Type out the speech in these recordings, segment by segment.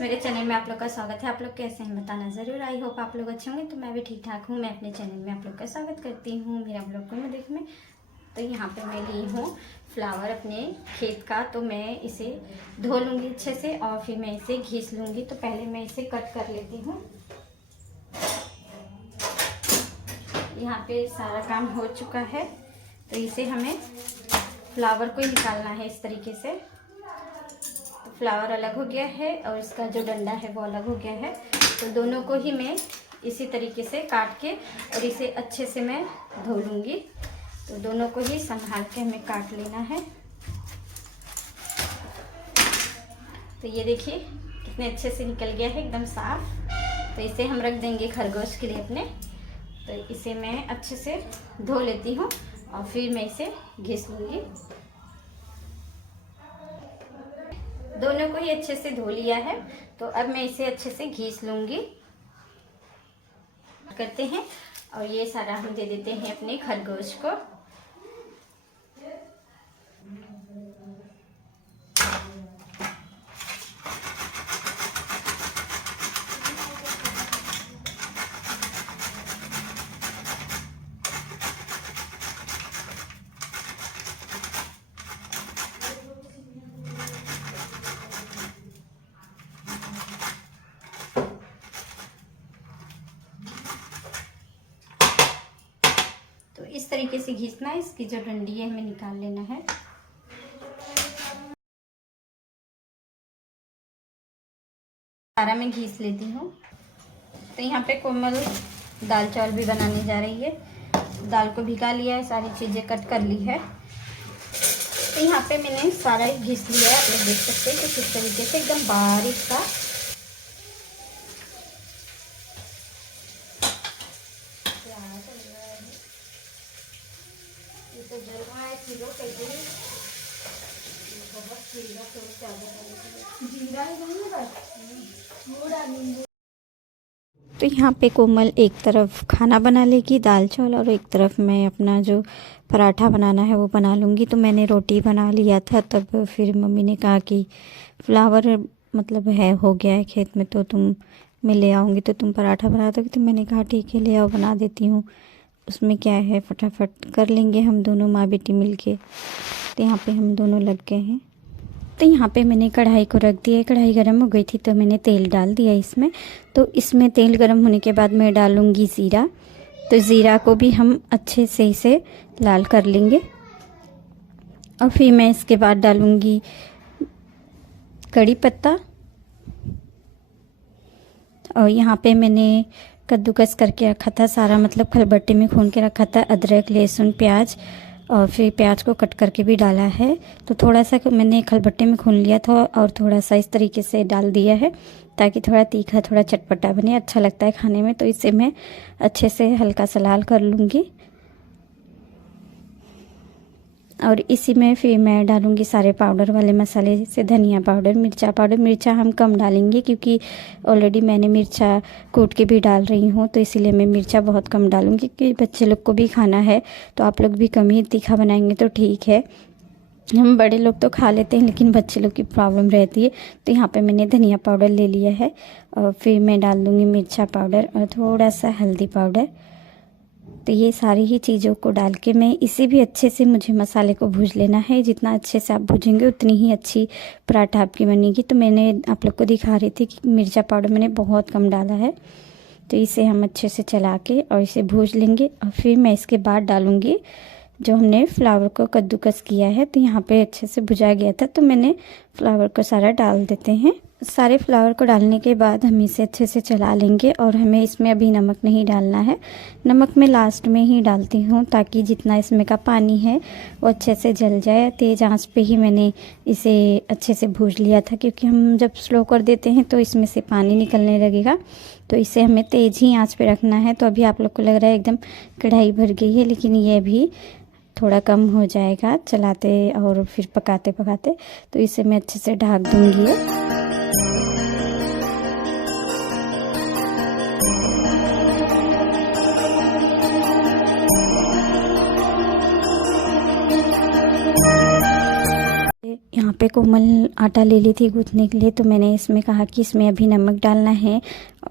मेरे चैनल में आप लोग का स्वागत है। आप लोग कैसे हैं बताना ज़रूर। आई होप आप लोग अच्छे होंगे। तो मैं भी ठीक ठाक हूँ। मैं अपने चैनल में आप लोग का स्वागत करती हूँ मेरा ब्लॉग को मैं देखने में। तो यहाँ पे मैं ली हूँ फ्लावर अपने खेत का। तो मैं इसे धो लूँगी अच्छे से और फिर मैं इसे घिस लूँगी। तो पहले मैं इसे कट कर लेती हूँ। यहाँ पे सारा काम हो चुका है। तो इसे हमें फ्लावर को ही निकालना है इस तरीके से। तो फ्लावर अलग हो गया है और इसका जो डंडा है वो अलग हो गया है। तो दोनों को ही मैं इसी तरीके से काट के और इसे अच्छे से मैं धो लूँगी। तो दोनों को ही संभाल के हमें काट लेना है। तो ये देखिए कितने अच्छे से निकल गया है, एकदम साफ। तो इसे हम रख देंगे खरगोश के लिए अपने। तो इसे मैं अच्छे से धो लेती हूँ और फिर मैं इसे घिस लूँगी। दोनों को ही अच्छे से धो लिया है। तो अब मैं इसे अच्छे से घिस लूँगी करते हैं। और ये सारा हम दे देते हैं अपने खरगोश को। तो इस तरीके से घिसना है। इसकी जो डंडी है हमें निकाल लेना है। सारा मैं घिस लेती हूँ। तो यहाँ पे कोमल दाल चावल भी बनाने जा रही है। दाल को भिगा लिया है, सारी चीज़ें कट कर ली है। तो यहाँ पे मैंने सारा ही घिस लिया है। आप लोग देख सकते हैं कि किस तरीके से एकदम बारीक सा। तो जल रहा है खीरो कैसे बहुत खीरा तो जीरा है। तो यहाँ पे कोमल एक तरफ खाना बना लेगी दाल चावल और एक तरफ मैं अपना जो पराठा बनाना है वो बना लूँगी। तो मैंने रोटी बना लिया था, तब फिर मम्मी ने कहा कि फ्लावर मतलब है हो गया है खेत में, तो मैं ले आऊँगी तो तुम पराठा बना दोगी। तो मैंने कहा ठीक है ले आओ, बना देती हूँ। उसमें क्या है, फटाफट कर लेंगे हम दोनों माँ बेटी मिलके। तो यहाँ पे हम दोनों लग गए हैं। तो यहाँ पे मैंने कढ़ाई को रख दिया। कढ़ाई गर्म हो गई थी तो मैंने तेल डाल दिया इसमें। तो इसमें तेल गर्म होने के बाद मैं डालूँगी ज़ीरा। तो ज़ीरा को भी हम अच्छे से इसे लाल कर लेंगे। और फिर मैं इसके बाद डालूँगी कड़ी पत्ता। और यहाँ पे मैंने कद्दूकस करके रखा था सारा, मतलब खलबट्टे में खून के रखा था अदरक लहसुन प्याज। और फिर प्याज को कट करके भी डाला है। तो थोड़ा सा मैंने खलबट्टे में खून लिया था और थोड़ा सा इस तरीके से डाल दिया है ताकि थोड़ा तीखा थोड़ा चटपटा बने, अच्छा लगता है खाने में। तो इसे मैं अच्छे से हल्का सा लाल कर लूँगी। और इसी में फिर मैं डालूँगी सारे पाउडर वाले मसाले, जैसे धनिया पाउडर मिर्चा पाउडर। मिर्चा हम कम डालेंगे क्योंकि ऑलरेडी मैंने मिर्चा कूट के भी डाल रही हूँ। तो इसीलिए मैं मिर्चा बहुत कम डालूँगी क्योंकि बच्चे लोग को भी खाना है। तो आप लोग भी कम ही तीखा बनाएंगे तो ठीक है। हम बड़े लोग तो खा लेते हैं लेकिन बच्चे लोग की प्रॉब्लम रहती है। तो यहाँ पे मैंने धनिया पाउडर ले लिया है। और फिर मैं डाल दूँगी मिर्चा पाउडर और थोड़ा सा हल्दी पाउडर। तो ये सारी ही चीज़ों को डाल के मैं इसे भी अच्छे से मुझे मसाले को भूज लेना है। जितना अच्छे से आप भूजेंगे उतनी ही अच्छी पराठा आपकी बनेगी। तो मैंने आप लोग को दिखा रही थी कि मिर्चा पाउडर मैंने बहुत कम डाला है। तो इसे हम अच्छे से चला के और इसे भूज लेंगे। और फिर मैं इसके बाद डालूँगी जो हमने फ्लावर को कद्दूकस किया है। तो यहाँ पे अच्छे से भुजा गया था तो मैंने फ्लावर को सारा डाल देते हैं। सारे फ्लावर को डालने के बाद हम इसे अच्छे से चला लेंगे। और हमें इसमें अभी नमक नहीं डालना है। नमक मैं लास्ट में ही डालती हूँ ताकि जितना इसमें का पानी है वो अच्छे से जल जाए। तेज़ आंच पे ही मैंने इसे अच्छे से भूज लिया था क्योंकि हम जब स्लो कर देते हैं तो इसमें से पानी निकलने लगेगा। तो इसे हमें तेज़ ही आँच पे रखना है। तो अभी आप लोग को लग रहा है एकदम कढ़ाई भर गई है, लेकिन ये भी थोड़ा कम हो जाएगा चलाते और फिर पकाते पकाते। तो इसे मैं अच्छे से ढक दूँगी। यहाँ पे कोमल आटा ले ली थी गूँथने के लिए, तो मैंने इसमें कहा कि इसमें अभी नमक डालना है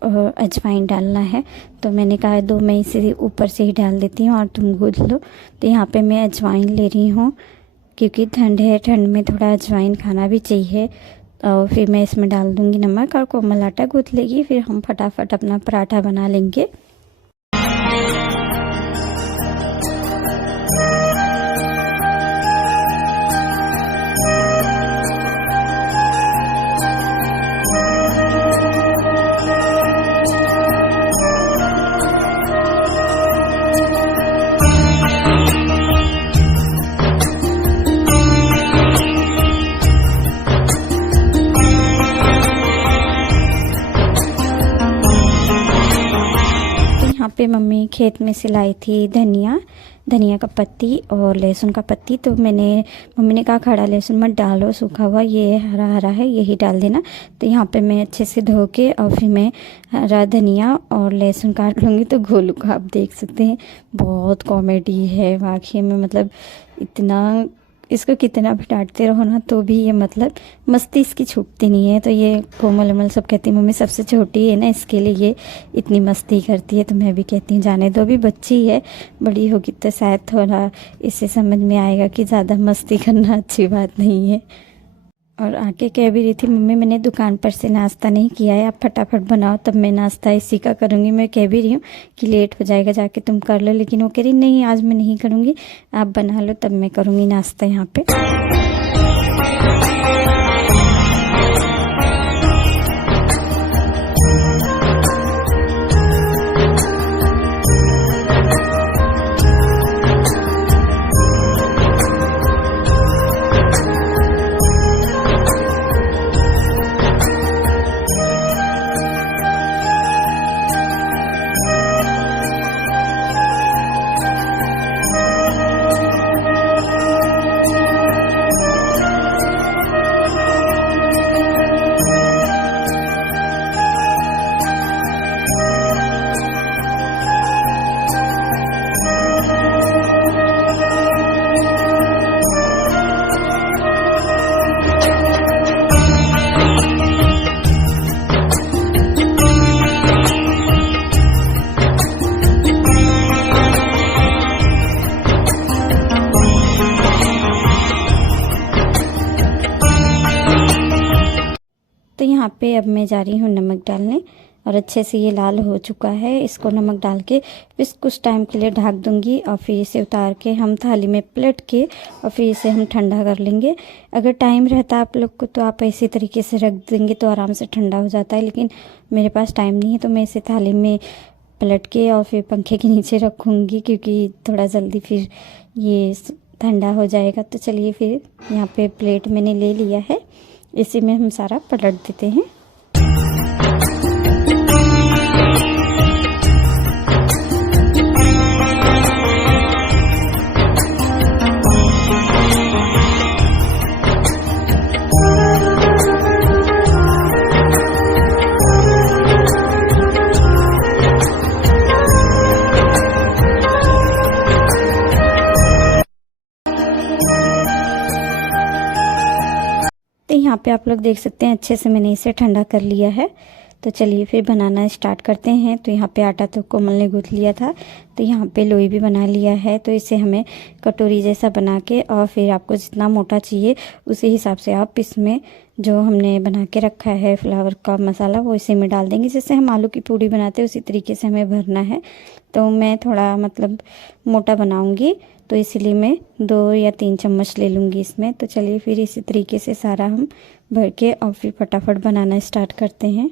और अजवाइन डालना है। तो मैंने कहा 2 मैं इसे ऊपर से ही डाल देती हूँ और तुम गूँथ लो। तो यहाँ पे मैं अजवाइन ले रही हूँ क्योंकि ठंड है, ठंड में थोड़ा अजवाइन खाना भी चाहिए। और फिर मैं इसमें डाल दूँगी नमक और कोमल आटा गूँथ लेगी, फिर हम फटाफट अपना पराठा बना लेंगे। यहाँ पे मम्मी खेत में से लाई थी धनिया का पत्ती और लहसुन का पत्ती। तो मम्मी ने कहा खड़ा लहसुन मत डालो, सूखा हुआ ये हरा हरा है यही डाल देना। तो यहाँ पे मैं अच्छे से धो के और फिर मैं हरा धनिया और लहसुन काट लूँगी। तो गोलू का आप देख सकते हैं, बहुत कॉमेडी है वाकई में, मतलब इतना इसको कितना भी डांटते रहो ना तो भी ये मतलब मस्ती इसकी छूटती नहीं है। तो ये कोमल उमल सब कहती है मम्मी सबसे छोटी है ना, इसके लिए ये इतनी मस्ती करती है। तो मैं भी कहती हूँ जाने दो, भी बच्ची है, बड़ी होगी तो शायद थोड़ा इससे समझ में आएगा कि ज़्यादा मस्ती करना अच्छी बात नहीं है। और आके कह भी रही थी मम्मी मैंने दुकान पर से नाश्ता नहीं किया है, आप फटाफट बनाओ तब मैं नाश्ता इसी का करूँगी। मैं कह भी रही हूँ कि लेट हो जाएगा, जाके तुम कर लो, लेकिन वो कह रही नहीं आज मैं नहीं करूँगी, आप बना लो तब मैं करूँगी नाश्ता यहाँ पे। तो यहाँ पे अब मैं जा रही हूँ नमक डालने और अच्छे से ये लाल हो चुका है। इसको नमक डाल के फिर कुछ टाइम के लिए ढक दूँगी और फिर इसे उतार के हम थाली में पलट के और फिर इसे हम ठंडा कर लेंगे। अगर टाइम रहता आप लोग को तो आप इसी तरीके से रख देंगे तो आराम से ठंडा हो जाता है, लेकिन मेरे पास टाइम नहीं है तो मैं इसे थाली में पलट के और फिर पंखे के नीचे रखूँगी क्योंकि थोड़ा जल्दी फिर ये ठंडा हो जाएगा। तो चलिए फिर यहाँ पे प्लेट मैंने ले लिया है, इसी में हम सारा पलट देते हैं। तो यहाँ पे आप लोग देख सकते हैं अच्छे से मैंने इसे ठंडा कर लिया है। तो चलिए फिर बनाना स्टार्ट करते हैं। तो यहाँ पे आटा तो कोमल ने गूँथ लिया था, तो यहाँ पे लोई भी बना लिया है। तो इसे हमें कटोरी जैसा बना के और फिर आपको जितना मोटा चाहिए उसी हिसाब से आप इसमें जो हमने बना के रखा है फ्लावर का मसाला वो इसी में डाल देंगे। जैसे हम आलू की पूड़ी बनाते हैं उसी तरीके से हमें भरना है। तो मैं थोड़ा मतलब मोटा बनाऊँगी तो इसलिए मैं 2 या 3 चम्मच ले लूँगी इसमें। तो चलिए फिर इसी तरीके से सारा हम भर के और फिर फटाफट बनाना स्टार्ट करते हैं।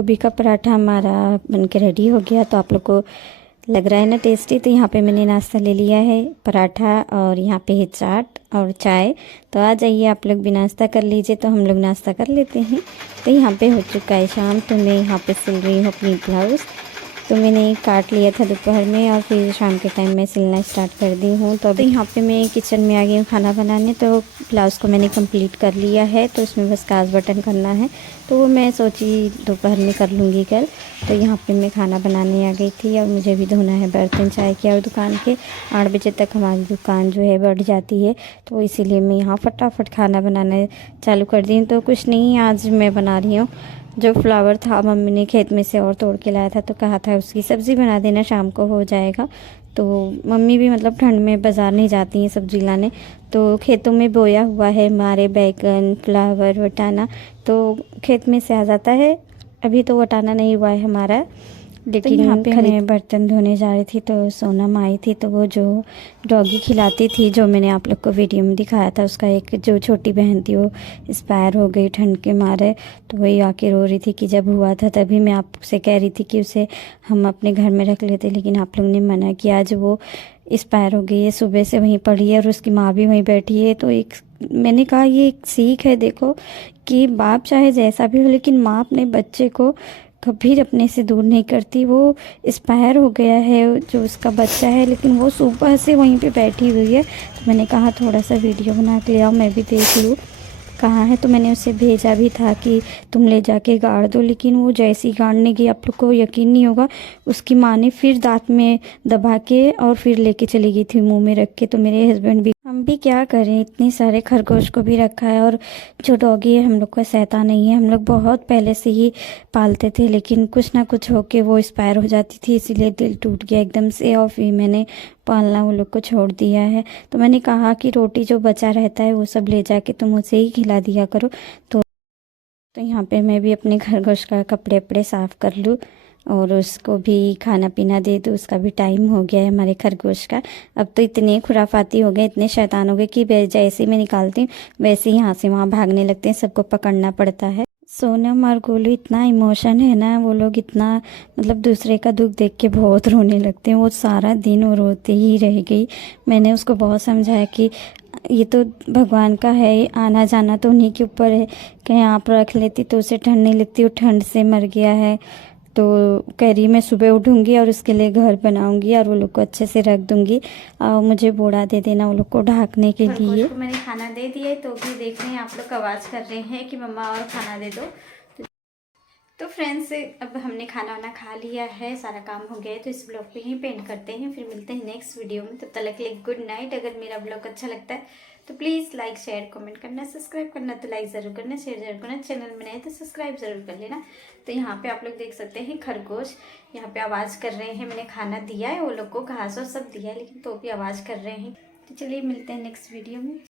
गोभी का पराठा हमारा बनके रेडी हो गया। तो आप लोग को लग रहा है ना टेस्टी। तो यहाँ पे मैंने नाश्ता ले लिया है, पराठा और यहाँ पे है चाट और चाय। तो आ जाइए आप लोग भी नाश्ता कर लीजिए। तो हम लोग नाश्ता कर लेते हैं। तो यहाँ पे हो चुका है शाम। तो मैं यहाँ पे सिल रही हूँ अपनी ब्लाउज़। तो मैंने काट लिया था दोपहर में और फिर शाम के टाइम में सिलना स्टार्ट कर दी हूँ। तो अभी यहाँ पे मैं किचन में आ गई हूँ खाना बनाने। तो ब्लाउज़ को मैंने कंप्लीट कर लिया है। तो इसमें बस काज बटन करना है, तो वो मैं सोची दोपहर में कर लूँगी कल। तो यहाँ पे मैं खाना बनाने आ गई थी और मुझे भी धोना है बर्तन चाय के। और दुकान के 8 बजे तक हमारी दुकान जो है बढ़ जाती है, तो इसीलिए मैं यहाँ फटाफट खाना बनाना चालू कर दी हूँ। तो कुछ नहीं, आज मैं बना रही हूँ जो फ्लावर था, मम्मी ने खेत में से और तोड़ के लाया था, तो कहा था उसकी सब्ज़ी बना देना, शाम को हो जाएगा। तो मम्मी भी मतलब ठंड में बाज़ार नहीं जाती हैं सब्ज़ी लाने। तो खेतों में बोया हुआ है हमारे बैगन, फ्लावर, वटाना, तो खेत में से आ जाता है। अभी तो वटाना नहीं हुआ है हमारा, लेकिन तो यहाँ पे मैं बर्तन धोने जा रही थी। तो सोनम आई थी, तो वो जो डॉगी खिलाती थी, जो मैंने आप लोग को वीडियो में दिखाया था, उसका एक जो छोटी बहन थी वो एक्सपायर हो गई ठंड के मारे। तो वही आके रो रही थी कि जब हुआ था तभी मैं आपसे कह रही थी कि उसे हम अपने घर में रख लेते, लेकिन आप लोग ने मना किया। आज वो एक्सपायर हो गई है, सुबह से वहीं पड़ी है और उसकी माँ भी वहीं बैठी है। तो एक मैंने कहा ये एक सीख है, देखो कि बाप चाहे जैसा भी हो, लेकिन माँ अपने बच्चे को कभी अपने से दूर नहीं करती। वो एक्सपायर हो गया है जो उसका बच्चा है, लेकिन वो सुबह से वहीं पे बैठी हुई है। तो मैंने कहा थोड़ा सा वीडियो बना के ले आओ, मैं भी देख लूँ कहाँ है। तो मैंने उसे भेजा भी था कि तुम ले जाके गाड़ दो, लेकिन वो जैसी गाड़ने गई, आप लोग को यकीन नहीं होगा, उसकी माँ ने फिर दांत में दबा के और फिर लेके चली गई थी मुंह में रख के। तो मेरे हस्बैंड भी, हम भी क्या करें, इतने सारे खरगोश को भी रखा है। और जो डॉगी है हम लोग का सहता नहीं है, हम लोग बहुत पहले से ही पालते थे, लेकिन कुछ ना कुछ होके वो एक्सपायर हो जाती थी, इसीलिए दिल टूट गया एकदम से और फिर मैंने पालना वो लोग को छोड़ दिया है। तो मैंने कहा कि रोटी जो बचा रहता है वो सब ले जाके तुम उसे ही खिला दिया करो। तो यहाँ पे मैं भी अपने खरगोश का कपड़े वपड़े साफ़ कर लूँ और उसको भी खाना पीना दे दूँ। उसका भी टाइम हो गया है हमारे खरगोश का। अब तो इतने खुराफाती हो गए, इतने शैतान हो गए कि जैसे ही मैं निकालती हूँ वैसे ही यहाँ से वहाँ भागने लगते हैं, सबको पकड़ना पड़ता है। सोनम और गोलू इतना इमोशन है ना, वो लोग इतना मतलब दूसरे का दुख देख के बहुत रोने लगते हैं। वो सारा दिन वो रोते ही रह गई। मैंने उसको बहुत समझाया कि ये तो भगवान का है, आना जाना तो उन्हीं के ऊपर है, कहीं आप रख लेती तो उसे ठंड नहीं लगती, वो ठंड से मर गया है। तो कह रही मैं सुबह उठूँगी और उसके लिए घर बनाऊँगी और वो लोग को अच्छे से रख दूँगी और मुझे बोरा दे देना वो लोग को ढाकने के लिए। को मैंने खाना दे दिया, तो भी देख रहे हैं आप लोग आवाज़ कर रहे हैं कि मम्मा और खाना दे दो। तो फ्रेंड्स, अब हमने खाना वाना खा लिया है, सारा काम हो गया है, तो इस ब्लॉग पे ही पेंट करते हैं। फिर मिलते हैं नेक्स्ट वीडियो में, तब तक के लिए गुड नाइट। अगर मेरा ब्लॉग अच्छा लगता है तो प्लीज़ लाइक शेयर कमेंट करना, सब्सक्राइब करना तो लाइक ज़रूर करना, शेयर ज़रूर करना, चैनल में नए तो सब्सक्राइब ज़रूर कर लेना। तो यहाँ पे आप लोग देख सकते हैं खरगोश यहाँ पे आवाज़ कर रहे हैं। मैंने खाना दिया है वो लोग को, घास और सब दिया है, लेकिन तो भी आवाज़ कर रहे हैं। तो चलिए मिलते हैं नेक्स्ट वीडियो में।